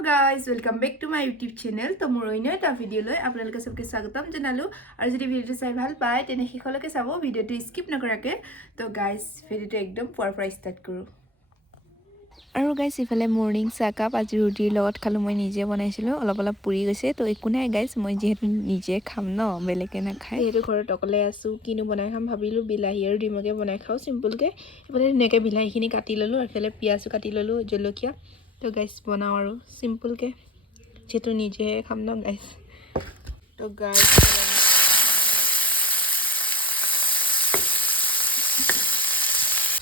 guys, welcome back to my YouTube channel. तो मोर इनो এটা video লৈ আপোনালোক सबके স্বাগতম জনালো আৰু যদি ভিডিওটো চাই ভাল পায় তেনে শেষলৈকে চাব ভিডিওটো স্কিপ নকৰাকে তো গাইস ভিডিওটো একদম পুৱাৰ পৰা ষ্টাৰ্ট কৰো আৰু গাইস ইফালে মৰ্নিং চাকাপ আজি ৰুটিৰ লগত খালো মই নিজে বনাইছিলো অলপ পুৰি গৈছে তো একো নাই গাইস মই যেহেতু নিজে খাম ন বেলেকে না খাই এটো ঘৰত অকলে আছো কিনো বনাই খাম ভাবিলো বিলাহী আৰু ডিমকে বনাই খাও সিম্পল কে ইফালে নেকে বিলাহীখিনি কাটি ললো আৰু ইফালে পিয়াজো কাটি ললো জলকীয়া तो गाइस बनाओ और सिंपल के जेतु नीचे है खाम ना गाइस तो गाइस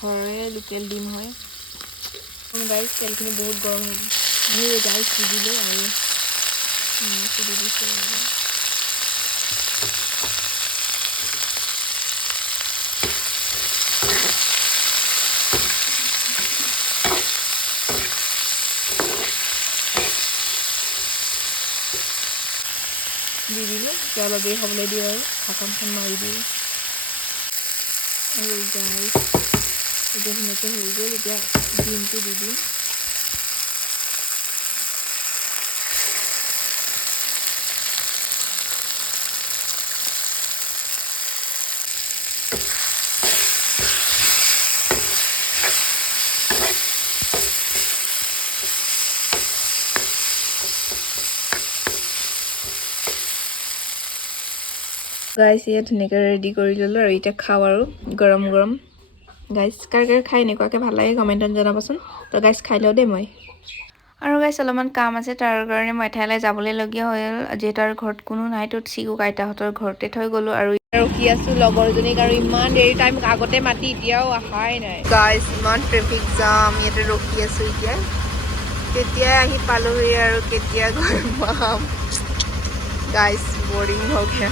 हरे लोकल डिम है हम गाइस तेल खनि बहुत गरम है ये गाइस दिले और मस्त दिले से দি দিলো জলবে হবলে দিও আৰু ঢাকনখন মাৰি দিও আৰু গাইস এটা হিনতে হৈ গ'ল এতিয়া ডিমটো দি দিম गाइस ये धुनियाके रेडी কৰি ললো আৰু এটা খাও আৰু গৰম গৰম গাইস কাৰ খাই নেকুৱাকে ভাল লাগে কমেন্টত জনাবচোন তো গাইস খাই লও দে মই আৰু গাইস অলপমান কাম আছে তাৰ কাৰণে মই ঠাইলৈ যাবলৈ লগিয়া হ'ল যেহেতু আৰু ঘৰত কোনো নাই তো চিকু কাইটাহঁতৰ ঘৰতে থৈ গলো আৰু ৰখি আছো লগৰজনীক আৰু ইমান দেৰি টাইম আগতে মাতি এতিয়াও আহাই নাই গাইস ইমান ট্ৰাফিক জাম ইয়াতে ৰখি আছো এতিয়া কেতিয়া আহি পালোহি আৰু কেতিয়া ঘৰ পাম গাইস বৰিং হৈ গয়া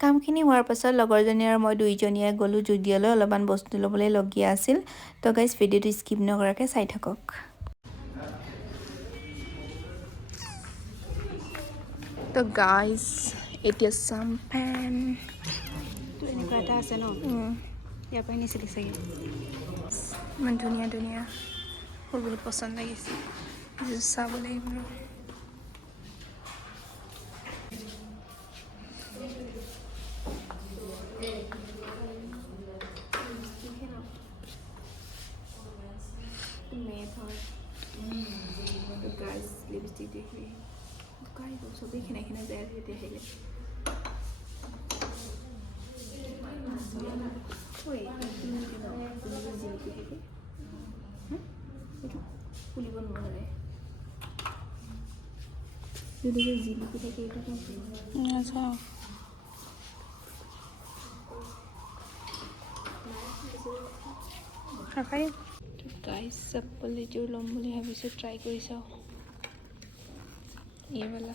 কামখিনি হোৱাৰ পাছত লগৰজনী আৰু মই দুইজনীয়ে গলো জুডিঅলৈ অলপমান বস্তু ল'বলৈ লগিয়া আছিল তো গাইস ভিডিওটো স্কিপ নকৰাকে চাই থাকক তো গাইস এতিয়া চাম্পেন তো এনেকুৱা এটা আছে ন ইয়াৰ পৰা নিছিলি চাগে ইমান ধুনীয়া ধুনীয়া মোৰ বহুত পচন্দ লাগিছে চাব লাগিব तो गाइस लिपस्टिक देखिए गाइस वो सभी खिना खिना जाए थे हेगे ओए इतनी के ना पुलिस जिले के हेगे पुलिस बन रहा है जो जिले के हेगे तो अच्छा रखाई गाइस चप्पल जो लम বুলি ভাবিছো ট্রাই কৰি চাও এই वाला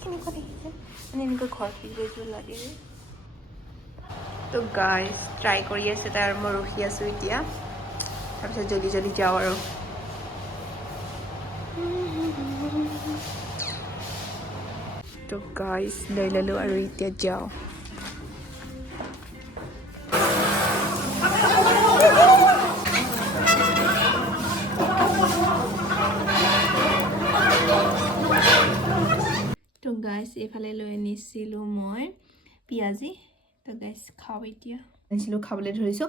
কেনেকুৱা দেখিছে মানে এনেকৈ ঘৰ কি গৈ লাগে তো গাইস ট্ৰাই কৰি আছে তাৰ মই ৰখি আছো এতিয়া তাৰপিছত জলদি জলদি যাও আৰু তো গাইস লৈ ললো আৰু এতিয়া যাও तो गाइस এফালে লৈ আনিছিলো মই পিয়াজি তো গাইস খাও এতিয়া আনিছিলো খাবলৈ ধৰিছো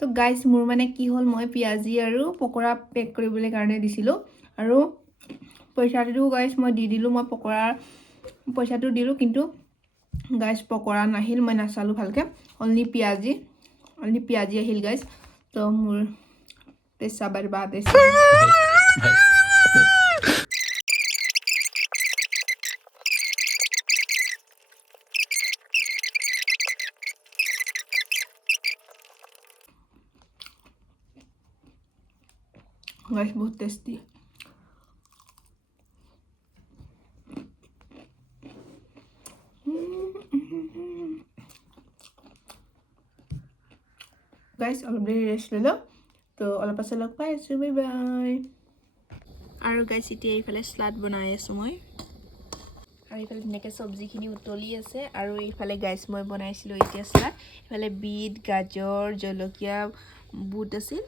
তো গাইস মোৰ মানে কি হ'ল মই পিয়াজি আৰু পকৰা পেক কৰিবলৈ কাৰণে দিছিলো আৰু পইচাটো গাইস মই দি দিলো মই পকৰাৰ পইচাটো দিলো কিন্তু গাইস পকৰা নাহিল মই নাচালো ভালকে অনলি পিয়াজি আহিল গাইস তো মোৰ পেছা বৰবাদ হৈছে गाइस बहुत टेस्टी गाइस অলপ দেৰি ৰেষ্ট লৈ লও তো অলপ পাছত লগ পাই আছো বাই বাই আৰু গাইস এতিয়া এইফালে স্লাড বনাই আছো মই আৰু এইফালে ধুনীয়াকৈ চব্জিখিনি উতলি আছে আৰু এইফালে গাইস মই বনাইছিলো এতিয়া স্লাড এইফালে বিট গাজৰ জলকীয়া বুট আছিল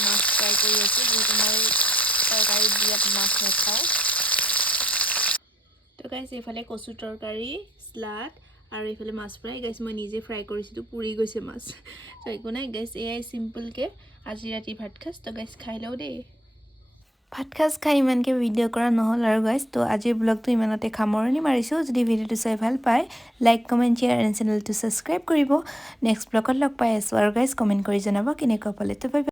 মাছ ফ্ৰাই কৰি আছোঁ যিহেতু মই তৰকাৰীত দিয়াত মাছ নাখাওঁ তো গাইছ এইফালে কচু তৰকাৰী স্লাড আৰু এইফালে মাছ ফ্ৰাই গাইছ মই নিজে ফ্ৰাই কৰিছিলোঁ পুৰি গৈছে মাছ তো একো নাই গাইছ এয়াই চিম্পলকৈ আজি ৰাতি ভাত খাজ তো গাইছ খাই লওঁ দেই ভাত খাজ খাই ইমানকৈ ভিডিঅ' কৰা নহ'ল আৰু গাইছ তো আজিৰ ব্লগটো ইমানতে সামৰণি মাৰিছোঁ যদি ভিডিঅ'টো চাই ভাল পায় লাইক কমেণ্ট শ্বেয়াৰ এণ্ড চেনেলটো ছাবস্ক্ৰাইব কৰিব নেক্সট ব্লগত লগ পাই আছোঁ আৰু গাইছ কমেণ্ট কৰি জনাব কেনেকুৱা পালে তো বাই বাই